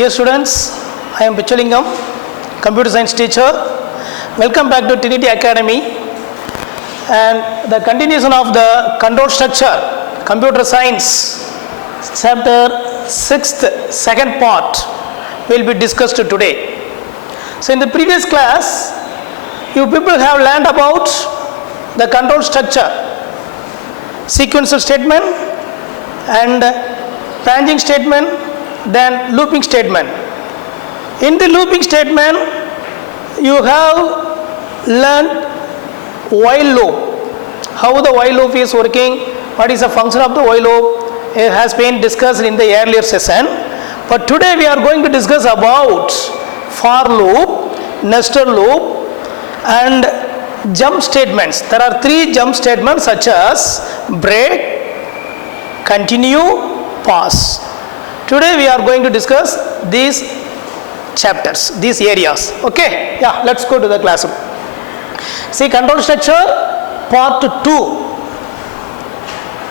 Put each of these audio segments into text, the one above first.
Dear students, I am Pichulingam, computer science teacher. Welcome back to Trinity Academy and the continuation of the control structure, computer science, chapter 6th, second part will be discussed today. So in the previous class, you people have learned about the control structure, sequential statement and branching statement, then looping statement. In the looping statement, you have learned while loop, how the while loop is working, what is the function of the while loop. It has been discussed in the earlier session, but today we are going to discuss about for loop, nested loop and jump statements. There are three jump statements such as break, continue, pause. Today we are going to discuss these chapters, these areas. Okay, yeah, let's go to the classroom. See, control structure part 2.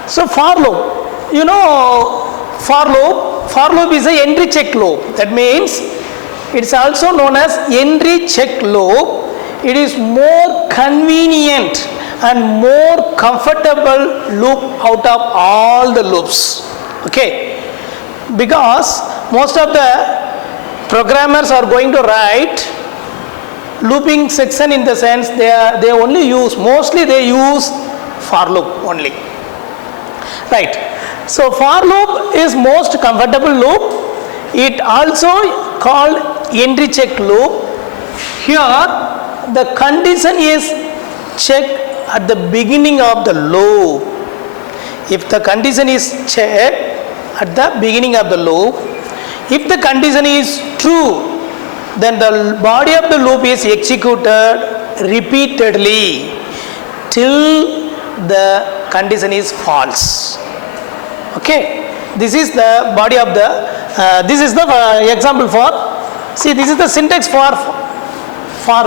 So for loop, you know, for loop is a entry check loop. That means it's also known as entry check loop. It is more convenient and more comfortable loop out of all the loops. Okay, because most of the programmers are going to write looping section in the sense they only use, mostly they use for loop only, right? So for loop is most comfortable loop. It also called entry check loop. Here the condition is checked at the beginning of the loop. If the condition is checked at the beginning of the loop, if the condition is true, then the body of the loop is executed repeatedly till the condition is false. Okay, this is the body of the this is the example for, see, this is the syntax for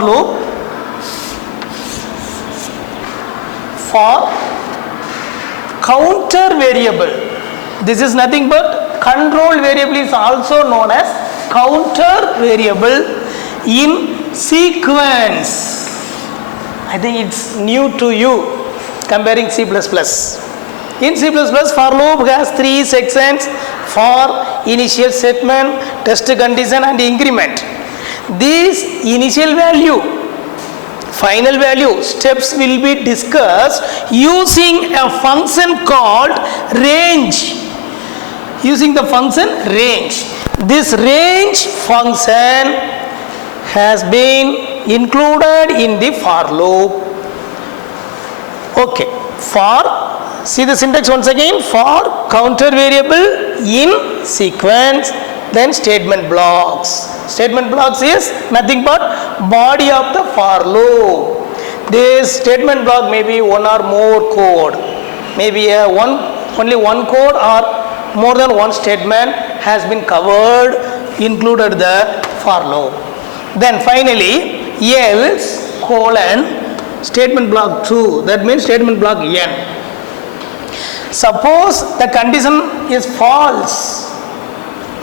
loop. For counter variable, this is nothing but control variable, is also known as counter variable in sequence. I think it's new to you comparing C++. In C++, for loop has three sections: for, initial statement, test condition and increment. This initial value, final value, steps will be discussed using a function called range. Using the function range. This range function has been included in the for loop. Okay, for, see the syntax once again, for counter variable in sequence, then statement blocks. Statement blocks is nothing but body of the for loop. This statement block may be one or more code, maybe only one code or more than one statement has been covered, included the for loop. Then finally else colon statement block 2, that means statement block n. Suppose the condition is false,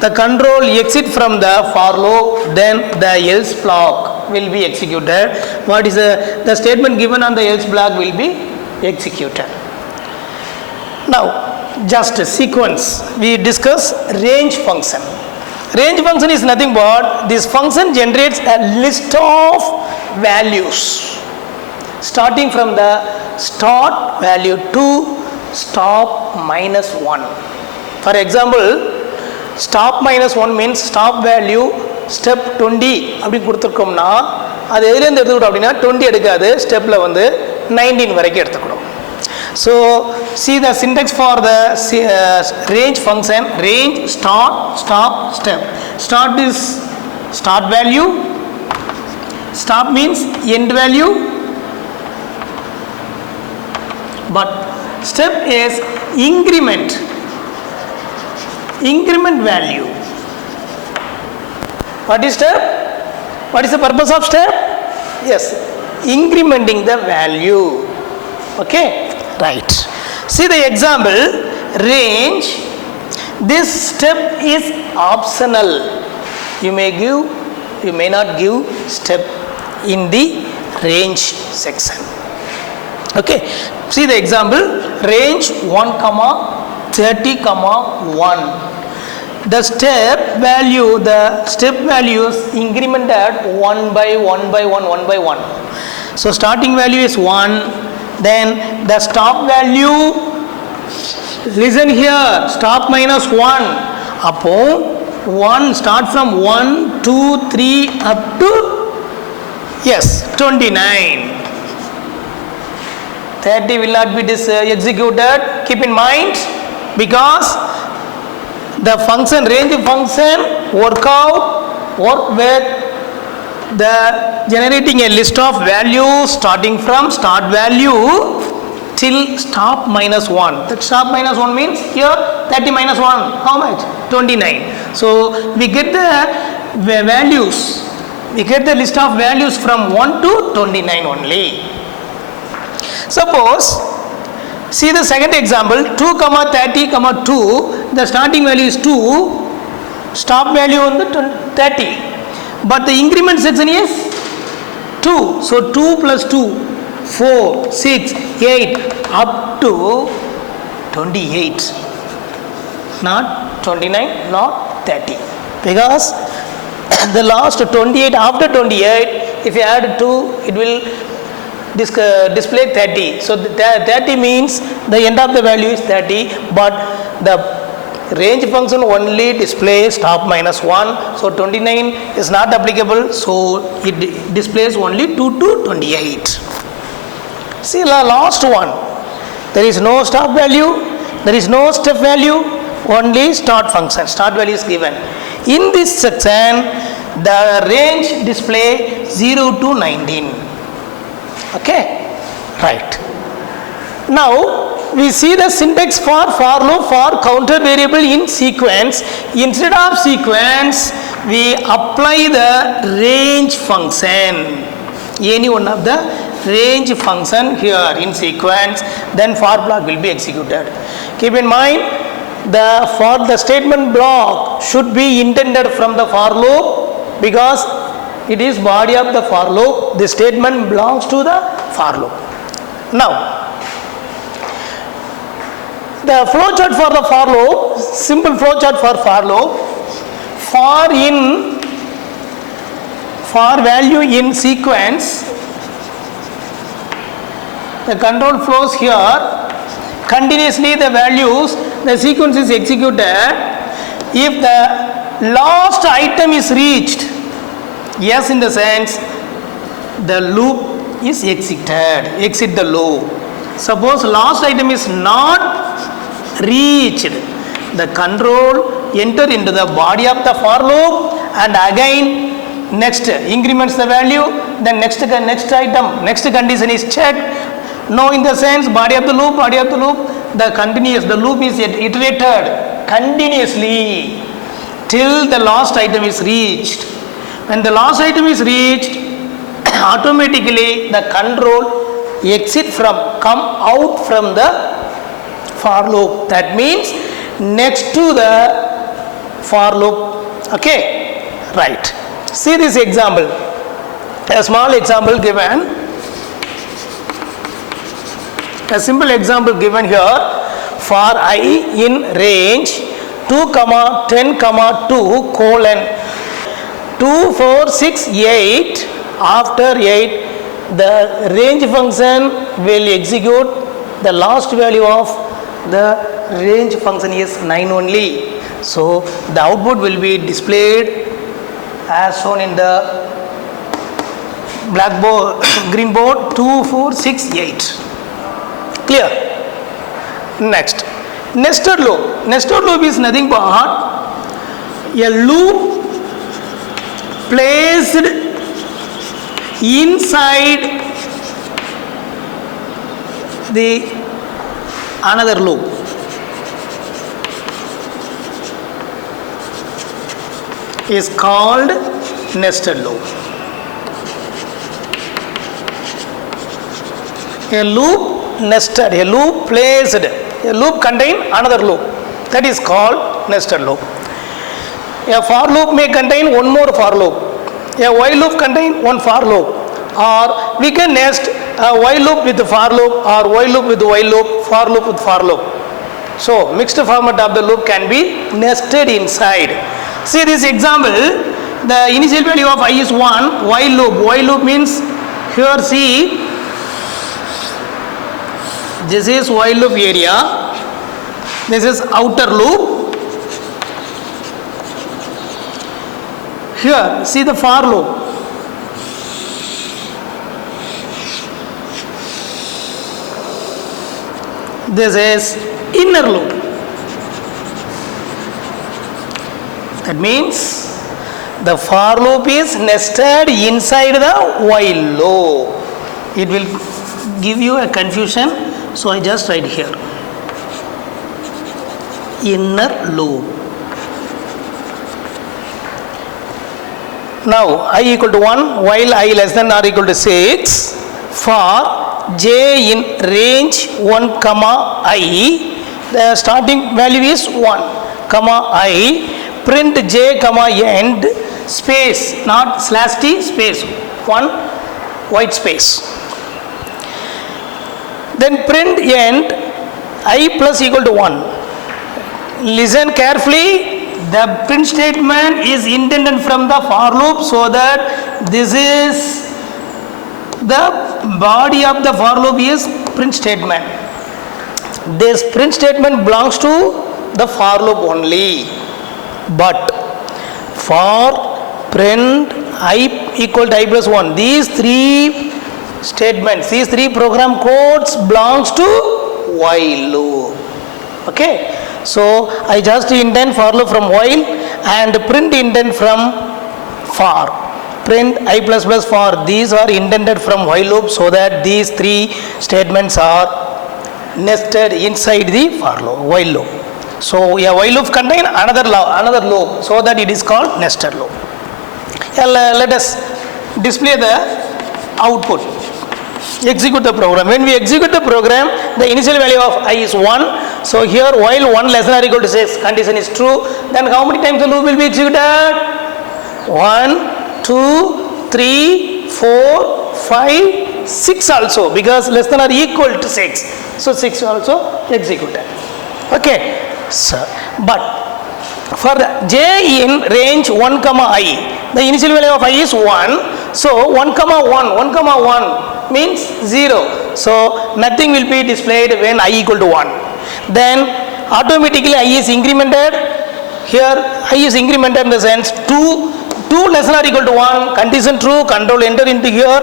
the control exit from the for loop, then the else block will be executed. What is the statement given on the else block will be executed. Now just a sequence, we discuss range function. Range function is nothing but this function generates a list of values starting from the start value to stop minus 1. For example, stop minus 1 means stop value step 20 அப்படி கொடுத்துருக்கோம்னா அது எதுலேருந்து எடுத்துக்கிட்டோம் அப்படின்னா 20 எடுக்காது, ஸ்டெப்பில் வந்து 19 வரைக்கும் எடுத்துக்கணும். So see the syntax for the range function: range, start, stop, step. Start is start value, stop means end value, but step is increment value. What is step? What is the purpose of step? Yes, incrementing the value. Okay, right. See the example, range. This step is optional. You may give, you may not give step in the range section. Okay, see the example, range 1 comma 30 comma 1. The step value, the step values incremented 1 by 1 by 1, 1 by 1. So starting value is 1, then the stop value, listen here, stop minus 1. Upon 1, start from 1, 2, 3 up to, yes, 29. 30 will not be executed, keep in mind, because the function, range function work with the generating a list of values starting from start value till stop minus 1. That stop minus 1 means here 30 minus 1, how much? 29. So we get the values, we get the list of values from 1 to 29 only. Suppose, see the second example, 2 comma 30 comma 2, the starting value is 2, stop value on the 30, but the increment section is 2, so 2 plus 2, 4, 6, 8 up to 28, not 29, not 30, because the last 28, after 28, if you add 2, it will display 30. So 30 means the end of the value is 30, but the range function only displays stop minus 1. So 29 is not applicable, so it displays only 2 to 28. See the last one, there is no stop value, there is no step value, only start function, start value is given. In this section, the range display 0 to 19. Okay, right. Now we see the syntax for loop for counter variable in sequence. Instead of sequence, we apply the range function, any one of the range function here in sequence, then for block will be executed. Keep in mind, for the statement block should be intended from the for loop, because it is body of the for loop, the statement belongs to the for loop. Now, the flowchart for the for loop, simple flowchart for loop, for value in sequence, the control flows here, continuously the values, the sequence is executed. If the last item is reached, yes, in the sense the loop is exited, exit the loop. Suppose last item is not reached, the control enter into the body of the for loop and again next increments the value, then next item, next condition is checked. Now in the sense body of the loop, the loop is iterated continuously till the last item is reached. When the last item is reached, automatically the control come out from the for loop. That means next to the for loop. Okay, right. See this example, a small example given. A simple example given here, for I in range 2 comma 10 comma 2 colon 2 4 6 8, after 8 the range function will execute, the last value of the range function is 9 only. So the output will be displayed as shown in the blackboard, green board, 2 4 6 8. Clear? Next, nested loop. Nested loop is nothing but a loop placed inside the another loop. Is called nested loop. A loop nested, a loop placed, a loop contain another loop, that is called nested loop. a for loop may contain one more for loop. A while loop contain one for loop. Or we can nest a while loop with for loop, or while loop with while loop, for loop with for loop. So mixed format of the loop can be nested inside. See this example, the initial value of I is 1, while loop. While loop means, here see, this is while loop area, this is outer loop. Here see the for loop. This is inner loop. That means the for loop is nested inside the while loop. It will give you a confusion, so I just write here inner loop. Now I equal to 1 while I less than or equal to 6 for j in range 1 comma I, the starting value is 1 comma I, print j comma end space, not slash t, space, 1 white space. Then print end I plus equal to 1. Listen carefully, the print statement is intended from the for loop, so that this is the body of the for loop is print statement. This print statement belongs to the for loop only. But for print I equal to I plus 1, these three statements, these three program codes belongs to while loop. Okay. So I just intend for loop from while and print intent from for. Print I plus plus for, these are intended from while loop, so that these three statements are nested inside the for loop, while loop. So a while loop contain another loop, so that it is called nested loop. Let us display the output. Execute the program. When we execute the program, the initial value of I is 1. So here while 1 less than or equal to 6 condition is true, then how many times the loop will be executed? 1, 2, 3, 4, 5, 6 also, because less than or equal to 6. So 6 also executed. Okay. So, but for the j in range 1 comma I, the initial value of I is 1. So 1 comma 1 means 0. So nothing will be displayed when I equal to 1. Then automatically I is incremented. Here I is incremented in the sense 2 less than or equal to 1, condition true, control enter into here.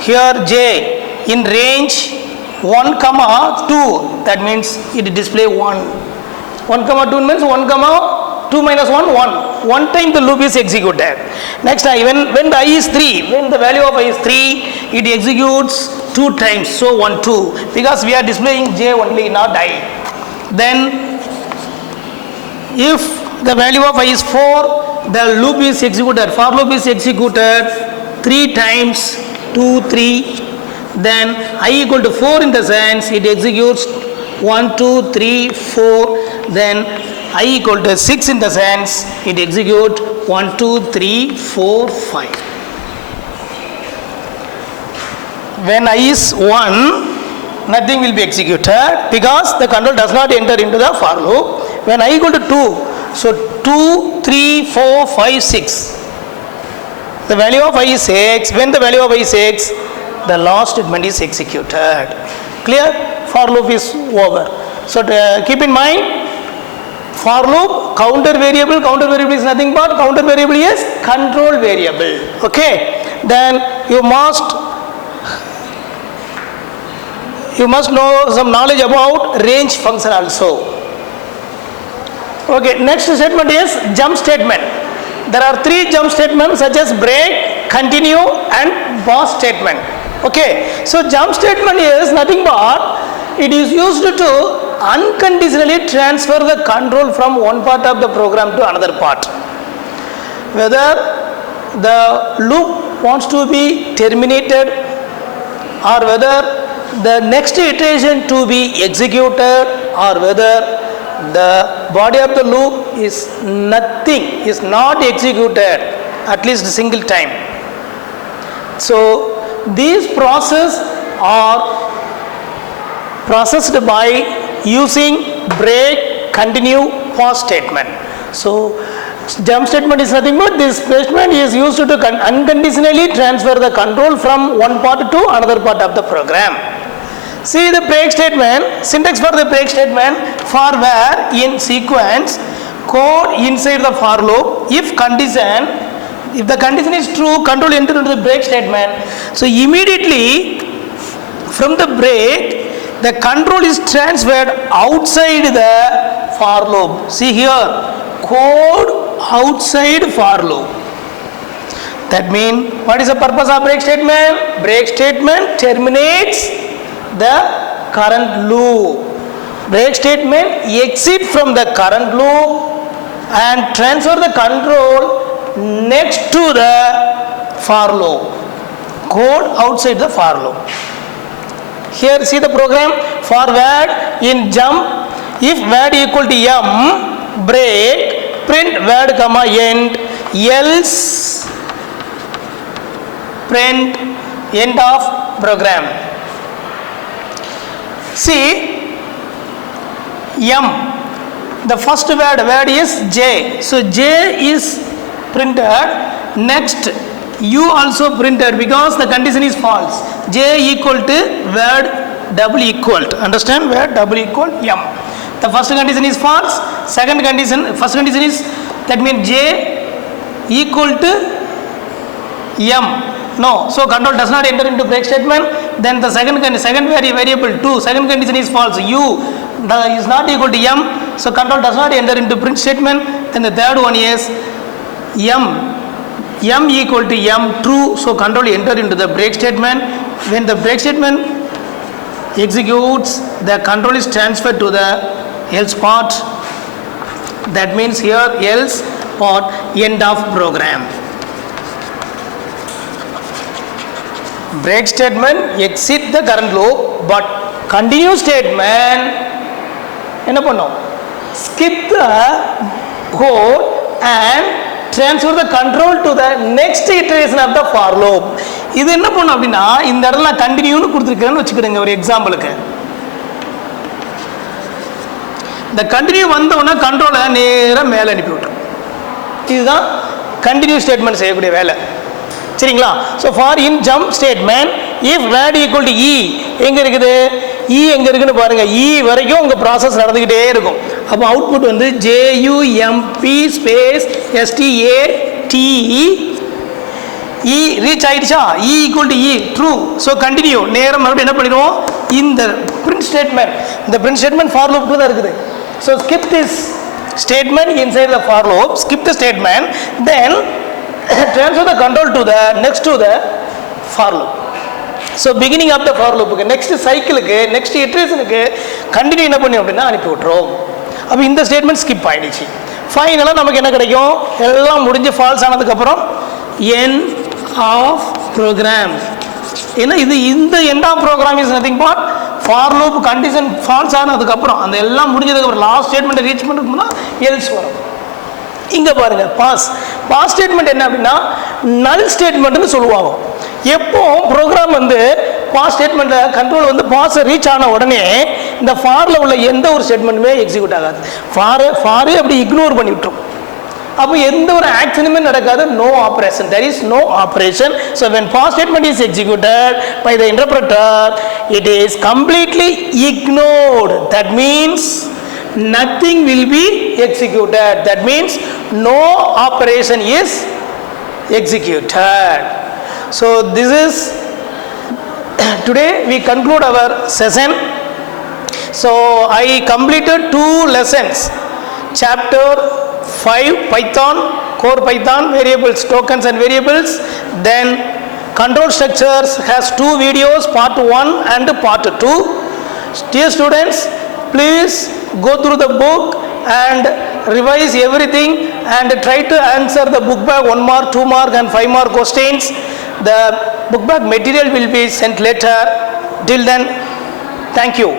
Here j in range 1 comma 2, that means it display 1. 1 comma 2 means 1 comma 2 minus 1, 1. One time the loop is executed. Next time when the I is 3, when the value of I is 3, it executes 2 times. So 1, 2, because we are displaying j only, not I. Then if the value of I is 4, the loop is executed, for loop is executed 3 times, 2, 3. Then I equal to 4 in the sense it executes 1, 2, 3, 4. Then I equal to 6 in the sense it execute 1, 2, 3, 4, 5. When I is 1, nothing will be executed because the control does not enter into the for loop. When I equal to 2, so 2, 3, 4, 5, 6. The value of I is 6. When the value of I is 6, the last statement is executed. Clear? For loop is over. So keep in mind, for loop counter variable is nothing but counter variable is control variable. Okay. Then you must know some knowledge about range function also. Okay, next statement is jump statement. There are 3 jump statements such as break, continue and pause statement. Okay, so jump statement is nothing but it is used to unconditionally transfer the control from one part of the program to another part. Whether the loop wants to be terminated or whether the next iteration to be executed or whether the body of the loop is nothing, is not executed at least a single time. So these processes are processed by using break, continue, pause statement. So jump statement is nothing but this statement is used to unconditionally transfer the control from one part to another part of the program. See the break statement, syntax for the break statement: for where in sequence code inside the for loop, if the condition is true, control enter into the break statement. So immediately from the break, the control is transferred outside the for loop. See here, code outside for loop. That means, what is the purpose of break statement? Break statement terminates the current loop. Break statement exit from the current loop and transfer the control next to the for loop. Code outside the for loop. Here see the program: forward in jump, if word equal to m, break, print word comma end, else print end of program. See m, the first word is j, so j is printed. Next u also printed because the condition is false. J equal to word double equal to, understand, word double equal m. The first condition is false. Second condition, first condition is, that means j equal to m. No, so control does not enter into break statement. Then the second variable 2, second condition is false. U is not equal to m, so control does not enter into print statement. Then the third one is m equal to m, true, so control enter into the break statement. When the break statement executes, the control is transferred to the else part. That means here else part, end of program. Break statement exit the current loop, but continue statement என்ன பண்ணும்? Skip the code and transfer the control to the next iteration of the for loop. இது என்ன பண்ணும் அப்படின்னா, இந்த இடத்துல கண்டினியூன்னு கொடுத்துருக்கேன்னு வச்சுக்கிடுங்க ஒரு எக்ஸாம்பிளுக்கு. இந்த கண்டினியூ வந்த உடனே கண்ட்ரோலை நேராக மேலே அனுப்பி விட்டுரும். இதுதான் கண்டினியூ ஸ்டேட்மெண்ட் செய்யக்கூடிய வேலை. சரிங்களா? So for in jump statement, if word equal to e எங்கே இருக்குது? இ எங்கே இருக்குன்னு பாருங்கள். இ வரைக்கும் உங்கள் ப்ராசஸ் நடந்துக்கிட்டே இருக்கும். அப்போ அவுட்புட் வந்து ஜேயூஎம்பி ஸ்பேஸ் எஸ்டிஏடிஇ. இ ரீச் ஆகிடுச்சா? இ equal to E true. So continue நேரம் மறுபடியும் என்ன பண்ணிடுவோம்? இந்த பிரிண்ட் ஸ்டேட்மெண்ட், இந்த பிரிண்ட் ஸ்டேட்மெண்ட் ஃபார் லூப் தான் இருக்குது. So skip this statement inside the for loop, skip the statement, then transfer the control to the next to the for loop. So beginning of the for loop, next cycle, next iteration continue என்ன பண்ணி அப்படின்னா அனுப்பி விட்டுரும். அப்போ இந்த statement skip ஆகிடுச்சு. ஃபைனலாக நமக்கு என்ன கிடைக்கும்? எல்லாம் முடிஞ்சு ஃபால்ஸ் ஆனதுக்கப்புறம் end of program. ஏன்னா இது இந்த end of program is nothing but for loop condition false ஆனதுக்கப்புறம் அந்த எல்லாம் முடிஞ்சதுக்கப்புறம் லாஸ்ட் ஸ்டேட்மெண்ட்டை ரீச் பண்ணுறதுக்கு தான் எல்ஸ் வரும். இங்கே பாருங்க, பாஸ் ஸ்டேட்மெண்ட் என்ன அப்படின்னா நல் ஸ்டேட்மெண்ட்னு சொல்லுவாங்க. எப்போ ப்ரோக்ராம் வந்து பாஸ் ஸ்டேட்மெண்ட்டில் கண்ட்ரோல் வந்து பாஸை ரீச் ஆன உடனே இந்த ஃபாரில் உள்ள எந்த ஒரு ஸ்டேட்மெண்ட்டுமே எக்ஸிக்யூட் ஆகாது. ஃபாரே அப்படி இக்னோர் பண்ணி விட்டுரும். அப்போ எந்த ஒரு ஆக்ஷனுமே நடக்காது. No operation, there is no operation. So when pass statement is executed by the interpreter, it is completely ignored. That means nothing will be executed. That means no operation is executed. So this is today we conclude our session. So I completed 2 lessons. Chapter 5 Python, core Python, variables, tokens and variables. Then control structures has 2 videos, part 1 and part 2. Dear students, please go through the book and revise everything and try to answer the book bag 1 mark, 2 mark and 5 mark questions. The book bag material will be sent later. Till then, thank you.